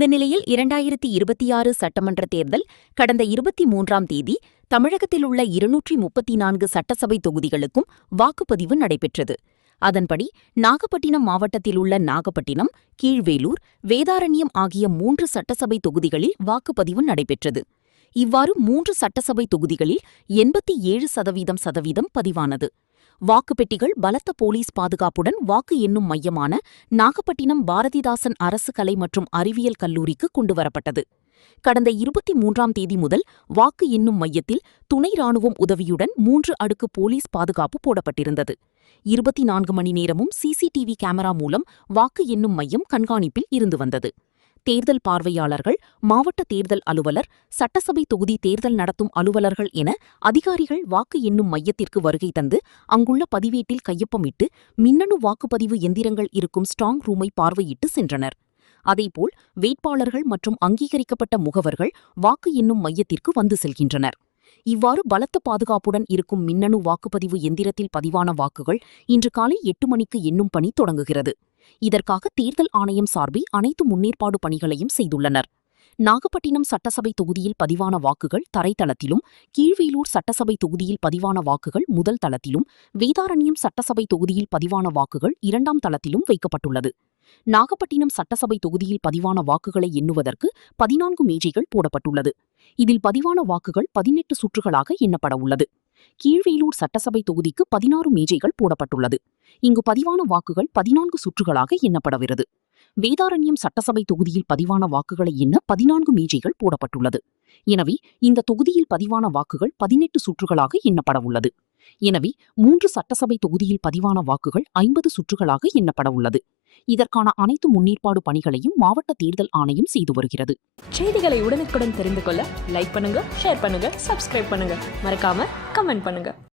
இந்த நிலையில் 2026 சட்டமன்ற தேர்தல் கடந்த 23ஆம் தேதி தமிழகத்தில் உள்ள 234 சட்டசபை தொகுதிகளுக்கும் வாக்குப்பதிவு நடைபெற்றது. அதன்படி நாகப்பட்டினம் மாவட்டத்தில் உள்ள நாகப்பட்டினம், கீழ்வேலூர், வேதாரண்யம் ஆகிய 3 சட்டசபை தொகுதிகளில் வாக்குப்பதிவு நடைபெற்றது. இவ்வாறு 3 சட்டசபை தொகுதிகளில் 87% பதிவானது. வாக்குப்பெட்டிகள் பலத்த போலீஸ் பாதுகாப்புடன் வாக்கு எண்ணும் மையமான நாகப்பட்டினம் பாரதிதாசன் அரசு கலை மற்றும் அறிவியல் கல்லூரிக்கு கொண்டுவரப்பட்டது. கடந்த 23ஆம் தேதி முதல் வாக்கு எண்ணும் மையத்தில் துணை ராணுவம் உதவியுடன் 3 அடுக்கு போலீஸ் பாதுகாப்பு போடப்பட்டிருந்தது. 24 மணி நேரமும் சிசிடிவி கேமரா மூலம் வாக்கு எண்ணும் மையம் கண்காணிப்பில் இருந்து வந்தது. தேர்தல் பார்வையாளர்கள், மாவட்ட தேர்தல் அலுவலர், சட்டசபை தொகுதி தேர்தல் நடத்தும் அலுவலர்கள் என அதிகாரிகள் வாக்கு எண்ணும் மையத்திற்கு வருகை தந்து அங்குள்ள பதிவேட்டில் கையொப்பமிட்டு மின்னணு வாக்குப்பதிவு எந்திரங்கள் இருக்கும் ஸ்ட்ராங் ரூமை பார்வையிட்டு சென்றனர். அதேபோல் வேட்பாளர்கள் மற்றும் அங்கீகரிக்கப்பட்ட முகவர்கள் வாக்கு எண்ணும் மையத்திற்கு வந்து செல்கின்றனர். இவ்வாறு பலத்த பாதுகாப்புடன் இருக்கும் மின்னணு வாக்குப்பதிவு எந்திரத்தில் பதிவான வாக்குகள் இன்று காலை 8 மணிக்கு எண்ணும் பணி தொடங்குகிறது. இதற்காக தேர்தல் ஆணையம் சார்பில் அனைத்து முன்னேற்பாடு பணிகளையும் செய்துள்ளனர். நாகப்பட்டினம் சட்டசபை தொகுதியில் பதிவான வாக்குகள் தரைத்தளத்திலும், கீழ்வேலூர் சட்டசபை தொகுதியில் பதிவான வாக்குகள் முதல் தளத்திலும், வேதாரண்யம் சட்டசபை தொகுதியில் பதிவான வாக்குகள் 2ஆம் தளத்திலும் வைக்கப்பட்டுள்ளது. நாகப்பட்டினம் சட்டசபை தொகுதியில் பதிவான வாக்குகளை எண்ணுவதற்கு 14 மேஜைகள் போடப்பட்டுள்ளது. இதில் பதிவான வாக்குகள் 18 சுற்றுகளாக எண்ணப்பட உள்ளது. கீழ்வேலூர் சட்டசபை தொகுதிக்கு 16 மேஜைகள் போடப்பட்டுள்ளது. இங்கு பதிவான வாக்குகள் 14 சுற்றுகளாக எண்ணப்படவிருது. வேதாரண்யம் சட்டசபை தொகுதியில் பதிவான வாக்குகளை எண்ண 14 மேஜைகள் போடப்பட்டுள்ளது. எனவே இந்த தொகுதியில் பதிவான வாக்குகள் 18 சுற்றுகளாக எண்ணப்பட உள்ளது. எனவே 3 சட்டசபை தொகுதியில் பதிவான வாக்குகள் 50 சுற்றுகளாக எண்ணப்பட உள்ளது. இதற்கான அனைத்து முன்னேற்பாடு பணிகளையும் மாவட்ட தேர்தல் ஆணையம் செய்து வருகிறது. செய்திகளை உடனுக்குடன் தெரிந்து கொள்ள லைக் பண்ணுங்க, ஷேர் பண்ணுங்க, சப்ஸ்கிரைப் பண்ணுங்க, மறக்காம கமெண்ட் பண்ணுங்க.